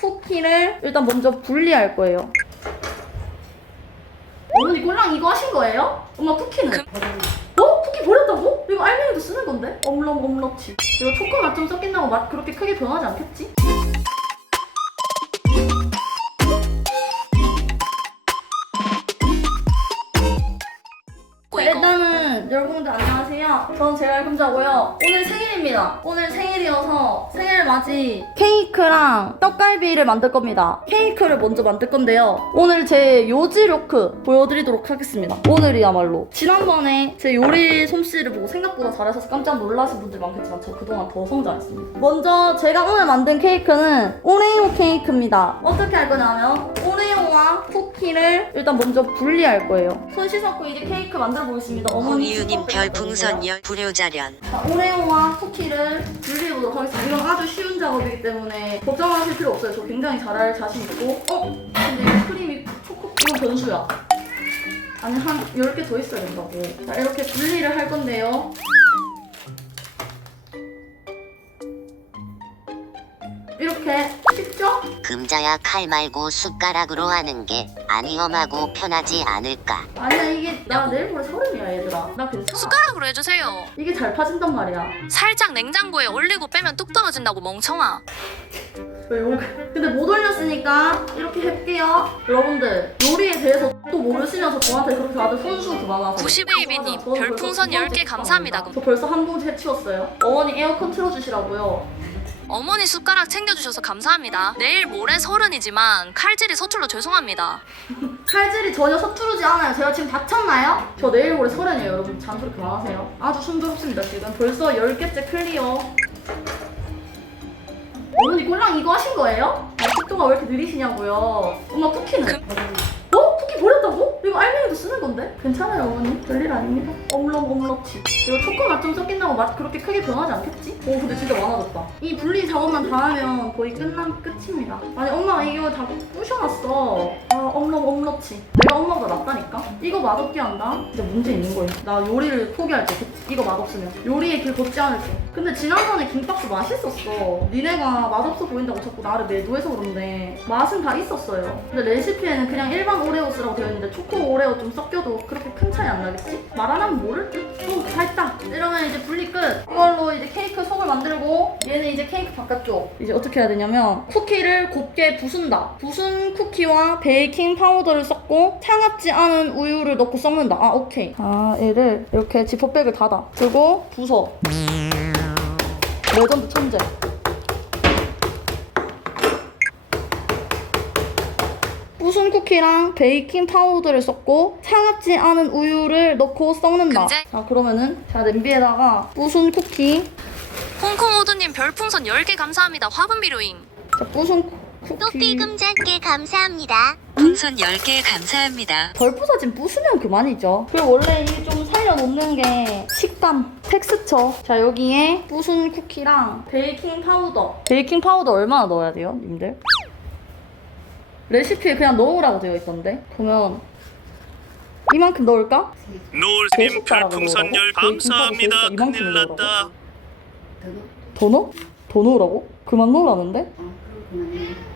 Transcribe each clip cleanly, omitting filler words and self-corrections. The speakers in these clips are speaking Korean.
쿠키를 일단 먼저 분리할 거예요. 어머니 꼴랑 이거 하신 거예요? 엄마 쿠키는? 어? 쿠키 버렸다고? 이거 알맹이도 쓰는 건데? 엄렁치. 이거 초코맛 좀 섞인다고 맛 그렇게 크게 변하지 않겠지? 자, 일단은 여러분들 안녕하세요. 전 제갈 금자고요. 오늘 생일입니다. 오늘 생일이어서 생일 맞이 케이크랑 떡갈비를 만들 겁니다. 케이크를 먼저 만들 건데요. 오늘 제 요지 루크 보여드리도록 하겠습니다. 오늘이야말로 지난번에 제 요리 솜씨를 보고 생각보다 잘해서 깜짝 놀라신 분들 많겠지만 저 그동안 더 성장했습니다. 먼저 제가 오늘 만든 케이크는 오레오 케이크입니다. 어떻게 할 거냐면 오레오와 쿠키를 일단 먼저 분리할 거예요. 손 씻었고 이제 케이크 만들어 보겠습니다. 홍이유님 별풍선 열 불효자련. 자, 오레오와 쿠키를 분리해보도록 하겠습니다. 이건 아주 쉬운 작업이기 때문에 걱정하실 필요 없어요. 저 굉장히 잘할 자신 있고. 근데 이 크림이 초코 이건 변수야. 아니 한 10개 더 있어야 된다고. 자, 이렇게 분리를 할 건데요. 이렇게 쉽죠? 금자야 칼 말고 숟가락으로 하는 게 아니엄하고 편하지 않을까. 아니야 이게 나 내일 모레 서른이야 얘들아. 나 괜찮아. 숟가락으로 해주세요. 이게 잘 파진단 말이야. 살짝 냉장고에 올리고 빼면 뚝 떨어진다고 멍청아. 왜 근데 못 올렸으니까 이렇게 할게요. 여러분들 요리에 대해서 또 모르시면서 저한테 그렇게 다들 손수 그만하세요. 90베이비님 별풍선 10개 감사합니다. 저 벌써 한 봉지 해치웠어요. 어머니 에어컨 틀어주시라고요. 어머니 숟가락 챙겨주셔서 감사합니다. 내일 모레 서른이지만 칼질이 서툴러 죄송합니다. 칼질이 전혀 서투르지 않아요. 제가 지금 다쳤나요? 저 내일 모레 서른이에요. 여러분 잔소리 그만하세요. 아주 순조롭습니다 지금. 벌써 10개째 클리어. 어머니 꼴랑 이거 하신 거예요? 속도가 왜 이렇게 느리시냐고요. 엄마 쿠키는? 어? 쿠키 버렸다고? 이거 알맹이도 쓰는 건데? 괜찮아요 어머니. 별일 아닙니다. 엄렁치. 이거 초코맛 좀 섞인다고 맛 그렇게 크게 변하지 않겠지? 오 근데 진짜 많아졌다. 이 분리 작업만 다 하면 거의 끝입니다. 아니 엄마가 이거 다 부셔놨어. 아 엄렁치. 내가 엄마보다 낫다니까? 이거 맛없게 한다? 진짜 문제 있는 거예요. 나 요리를 포기할게. 이거 맛없으면. 요리에 길 걷지 않을게. 근데 지난번에 김밥도 맛있었어. 니네가 맛없어 보인다고 자꾸 나를 매도해서 그런데 맛은 다 있었어요. 근데 레시피에는 그냥 일반 오레오 쓰라고 되어 있는데 초코 오레오 좀 섞여도 그렇게 큰 차이 안 나겠지? 말 안 하면 모를 듯? 다 했다. 이러면 이제 분리 끝. 이걸로 이제 케이크 속을 만들고 얘는 이제 케이크 바깥쪽. 이제 어떻게 해야 되냐면 쿠키를 곱게 부순다. 부순 쿠키와 베이킹 파우더를 섞고 차갑지 않은 우유를 넣고 섞는다. 아 오케이. 아 얘를 이렇게 지퍼백을 닫아. 그리고 부숴. 레전드 천재. 부순 쿠키랑 베이킹 파우더를 섞고 차갑지 않은 우유를 넣고 섞는다. 자 그러면은 자 냄비에다가 부순 쿠키. 홍콩호두님 별풍선 10개 감사합니다. 화분비료잉. 자 부순 쿠키. 또띠 금작게 감사합니다. 풍선 10개 감사합니다. 덜 부서진 부수면 그만이죠. 그리고 원래 이게 좀 살려놓는 게 식감, 텍스처. 자 여기에 부순 쿠키랑 베이킹 파우더. 베이킹 파우더 얼마나 넣어야 돼요, 님들? 레시피에 그냥 넣으라고 되어 있던데. 그러면 이만큼 넣을까? 노을스님 별풍선 열 감사합니다. 큰일 났다. 더 넣어? 더 넣으라고? 그만 넣으라는데?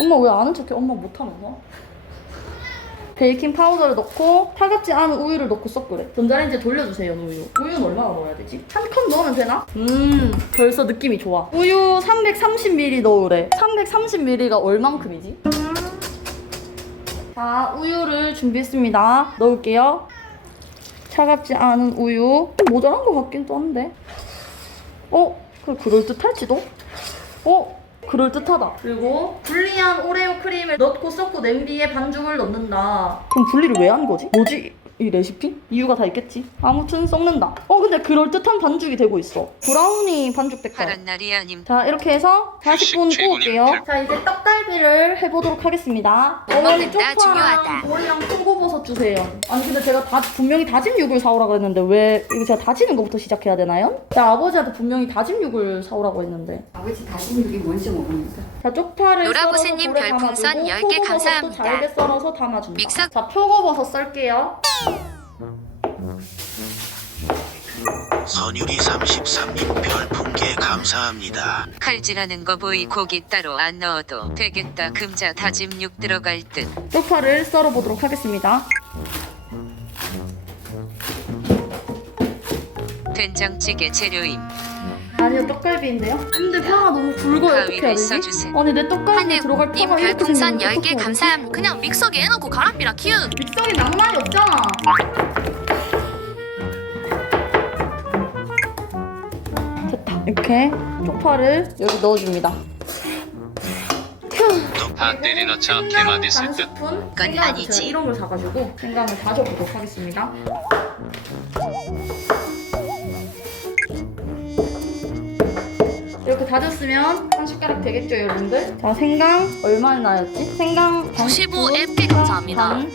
엄마 왜 아는 척해? 엄마 못하면서? 베이킹 파우더를 넣고 차갑지 않은 우유를 넣고 섞으래. 전자레인지에 돌려주세요, 우유. 우유는 얼마나 넣어야 되지? 한 컵 넣으면 되나? 벌써 느낌이 좋아. 우유 330ml 넣으래. 330ml가 얼만큼이지? 자, 우유를 준비했습니다. 넣을게요. 차갑지 않은 우유. 모자란 것 같긴 또 한데. 그럴듯할지도? 그럴듯하다. 그리고 분리한 오레오 크림을 넣고 섞고 냄비에 반죽을 넣는다. 그럼 분리를 왜 한 거지? 뭐지? 이 레시피? 이유가 다 있겠지. 아무튼 섞는다. 근데 그럴듯한 반죽이 되고 있어. 브라우니 반죽 색깔. 파란 날이야님. 자 이렇게 해서 40분 구울게요. 자 이제 떡갈비를 해보도록 하겠습니다. 어머니 중요하다. 쪽파랑 머리랑 표고버섯 주세요. 아니 근데 제가 분명히 다진 육을 사오라 그랬는데 왜 이거 제가 다지는 것부터 시작해야 되나요? 자 아버지한테 분명히 다진 육을 사오라고 했는데. 아버지 다시는 이게 뭔지 모릅니다. 자 쪽파를 썰어서 노라보세님 볼에 별풍선 담아주고 10개 표고버섯도 감사합니다. 잘게 썰어서 담아준다. 믹서- 자 표고버섯 썰게요. 선율이 33님 별풍계 감사합니다. 칼질하는 거 보이 고기 따로 안 넣어도 되겠다. 금자 다짐 육 들어갈 듯. 쪽파를 썰어보도록 하겠습니다. 된장찌개 재료임. 아니요, 떡갈비인데요. 근데 파가 너무 굵어요. 어떻게 해야 가위를 되지? 써주세요. 아니, 내 떡갈비에 들어갈 하늘님 파가 이렇게 별풍선 생겼는데 10개 어떡해. 감사합니다. 그냥 믹서기에 넣고 갈아비라 키읔. 믹서기 낭만이 없잖아. 됐다. 이렇게 쪽파를 여기 넣어줍니다. 다 때려 넣자 개맛있을 듯. 반 스푼 그건 생강을 아니지. 제가 이런 걸 사가지고 생강을 다져보도록 하겠습니다. 이렇게 다졌으면 한 숟가락 되겠죠, 여러분들? 자, 생강 얼마나 나였지? 생강 95 FP 감사합니다. 반.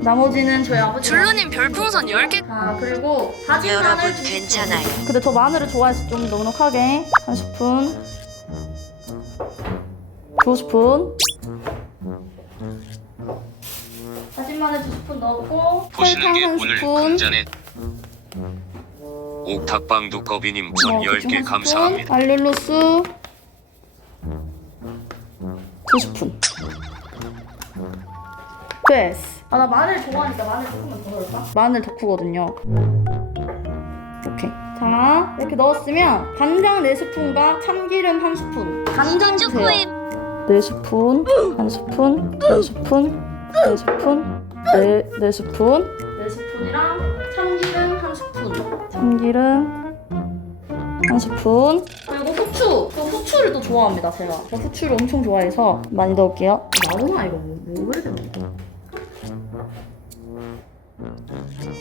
나머지는 저희 아버지. 줄루님 별풍선 10개. 자, 그리고 다진 마늘 여러분 2 스푼. 괜찮아요. 근데 저 마늘을 좋아해서 좀 넉넉하게 한 스푼, 2스푼. 다진 마늘 2스푼 넣고 보시는 설탕 게 1 오늘 스푼. 금전에 옥탑방 두꺼비님 전 10개 감사합니다. 알룰로스 2스푼. 됐어. 아, 나 마늘 좋아하니까 마늘 조금만 더 넣을까? 마늘 덕후거든요. 이렇게. 자, 이렇게 넣었으면 간장 4스푼과 참기름 1스푼. 간장 주세요. 4스푼, 1스푼, 4스푼, 4스푼, 4스푼. 4스푼이랑 참기름 1스푼. 참기름 1스푼. 그리고 후추. 저 후추를 또 좋아합니다, 제가. 저 후추를 엄청 좋아해서 많이 넣을게요. 나오나, 이거? 뭐 해야 되나?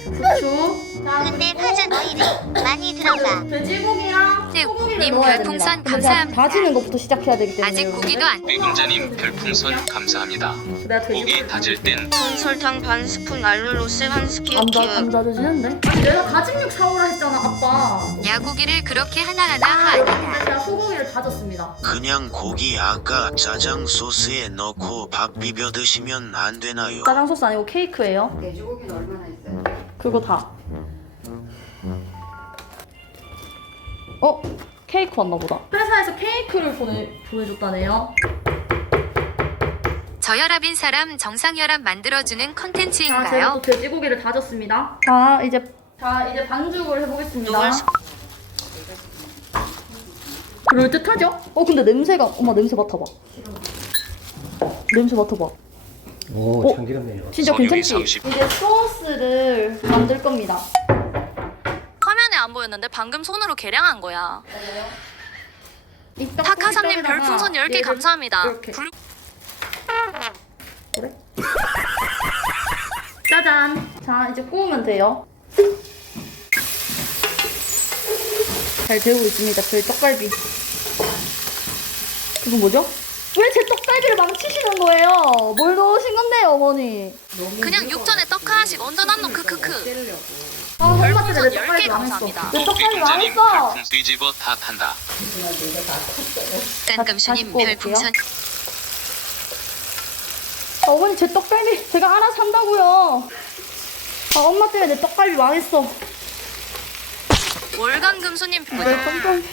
후추. 자, 근데 파전 오일이 많이 들어가. 돼지고기랑 소고기를 님 넣어야 별풍선 됩니다. 근데 감사합니다. 다지는 것부터 시작해야 되기 때문에 아직 여러분들. 고기도 안 비금자님 별풍선 감사합니다. 내가 고기 돼지고기를 다질 땐 설탕 반 스푼, 알룰로스 한 스푼. 안 다져지는데? 아니, 내가 다짐육 사오라 했잖아, 아빠. 야고기를 그렇게 하나하나 근데 하니다. 제가 소고기를 다졌습니다. 그냥 고기 아까 짜장 소스에 넣고 밥 비벼 드시면 안 되나요? 짜장 소스 아니고 케이크예요. 돼지고기는 얼마나 있어요? 그거 다. 케이크 왔나 보다. 회사에서 케이크를 보내줬다네요. 저혈압인 사람 정상혈압 만들어주는 자, 제가 컨텐츠인가요? 또 돼지고기를 다졌습니다. 자, 이제 반죽을 해보겠습니다. 그럴 듯하죠? 근데 냄새가, 엄마 냄새 맡아봐. 냄새 맡아봐. 오, 참기름네요. 진짜 선율이 괜찮지? 30. 이제 소스를 만들 겁니다. 화면에 안 보였는데 방금 손으로 계량한 거야. 타카삼님 별풍선 10개 감사합니다. 이렇게. 그래? 짜잔. 자, 이제 구우면 돼요. 잘 되고 있습니다. 저희 떡갈비. 이거 뭐죠? 왜 제 떡갈비를 망치시는 거예요? 뭘 넣으신 건데요, 어머니? 그냥 육전에 떡 하나씩 얹어놨노 크크크. 엄마 때문에 내 별풍선 10개 떡갈비 감사합니다. 망했어. 내 떡갈비 비금자님 망했어. 별풍 뒤집어 다 탄다. 깐금수님 다시 구워볼게요. 별풍선. 어머니 제 떡갈비 제가 알아서 한다고요. 엄마 때문에 내 떡갈비 망했어. 월간 금수님 내 떡갈비.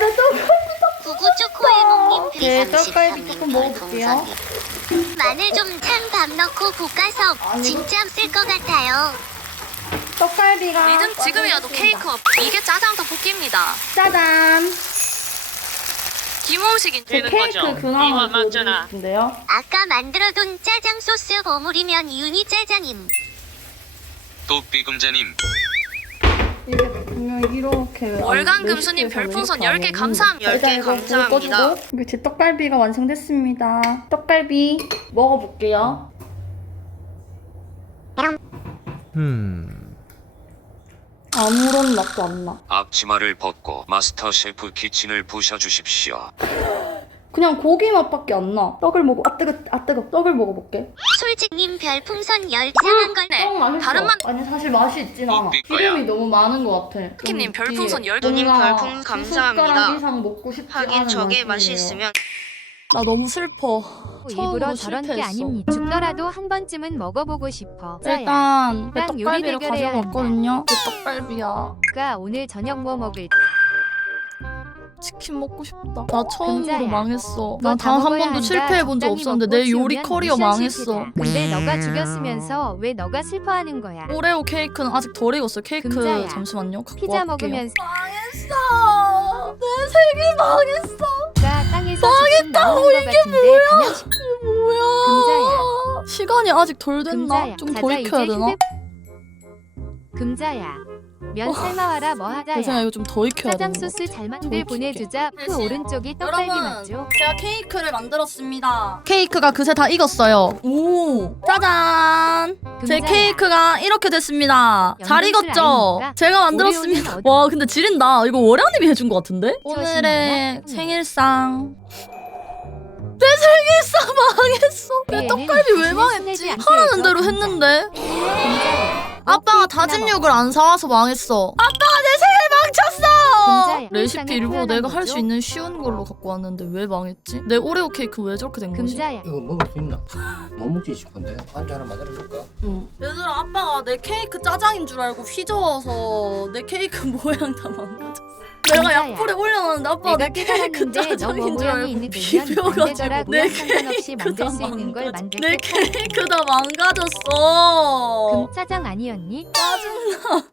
내 떡갈비. 구구초코에몽님 네, 떡갈비 조금 33님 먹어볼게요. 별풍선. 마늘 좀 찬 밥 넣고 볶아서 진짜 쓸 것 같아요. 떡갈비가 리듬 지금이라도 케이크 업. 이게 짜장 떡볶이입니다. 짜잔. 김호식인 제 케이크 근황을 보여드리고 싶은데요. 아까 만들어둔 짜장 소스 버무리면 유니 짜장임. 또 비금자님 이게 분명 이렇게 월간 레시피에서 금수님 별풍선 이렇게 10개 감사합니다. 일단 10개 이거 불 감사합니다. 꺼주고. 이게 제 떡갈비가 완성됐습니다. 떡갈비 먹어볼게요. 아무런 맛도 안 나. 앞치마를 벗고 마스터 셰프 키친을 부셔주십시오. 그냥 고기 맛밖에 안 나. 떡을 먹어. 뜨거. 떡을 먹어볼게. 솔직님 별풍선 10 상한 걸. 네. 떡 맛있어. 다른 맛. 아니 사실 맛이 있진 않아. 삐 거야. 기름이 너무 많은 것 같아. 키님 좀, 별풍선 이게 12님 뭔가 별풍선 두 숟가락 감사합니다. 이상 먹고 싶지 하긴 않은 저게 맛이에요. 맛이 있으면 나 너무 슬퍼. 일부러 처음으로 저런 게 실패했어. 아닙니다. 죽더라도 한 번쯤은 먹어보고 싶어. 일단 내 난 요리 떡갈비를 대결해야 가져왔거든요. 내 떡갈비야. 가 오늘 저녁 뭐 먹을? 치킨 먹고 싶다. 나 처음으로 금자야. 망했어. 너 난 단 한 다 먹어야 번도 한다. 실패해본 적 적당히 없었는데 내 먹고 요리 치우면 커리어 미션 망했어. 실패다. 근데 너가 죽였으면서 왜 너가 슬퍼하는 거야? 오레오 케이크는 아직 덜 익었어요. 케이크 금자야. 잠시만요. 갖고 피자 왔게요. 먹으면서 망했어. 내 생일 망했어. 가 땅에서 죽순 나오는 거 같은데 그냥 뭐야? 금자야. 시간이 아직 덜 됐나? 금자야. 좀 더 자자 익혀야 이제 되나? 금자야. 면 삶아와라 뭐 내 생각 하자야. 이거 좀 더 익혀야 짜장 되는 소스 거 잘 더 만들 익힐게. 보내주자. 그 오른쪽이 떡갈비 맞죠? 제가 케이크를 만들었습니다. 케이크가 그새 다 익었어요. 오, 짜잔. 제 금자야. 케이크가 이렇게 됐습니다. 잘 연근술 익었죠? 아닙니까? 제가 만들었습니다. 오레오는 어디- 와, 근데 지린다. 이거 월야님이 해준 것 같은데? 좋아하시는 오늘의 거야? 생일상. 내 생일상 망했어. 내 얘는 떡갈비 왜 자신을 망했지? 순애지 않게 하라는 해줘, 대로 금자. 했는데. 금자야. 아빠가 너 케이크 다짐육을 하나 안 사와서 망했어. 아빠가 내 생일 망쳤어. 금자야. 레시피 일상을 일부러 표현한 내가 할 수 거죠? 있는 쉬운 걸로 갖고 왔는데 왜 망했지? 내 오레오 케이크 왜 저렇게 된 거지? 금자야. 이거 먹을 수 있나? 못 먹지 싶은데 안주 하나 만들어줄까? 얘들아, 아빠가 내 케이크 짜장인 줄 알고 휘저어서 내 케이크 모양 다 망가졌어. 내가 금자야. 약불에 올려놨는데 아빠가 내가 내 케이크 깨달았는데 너 뭐 짜장인 줄 모양이 알고 있는 데면 안 비벼가지고 되더라. 내 모양 상관없이 케이크 만들 다 수 있는 걸 망가졌어. 만들 내 때 케이크 다 망가졌어. 금짜장 아니었니? 짜증나.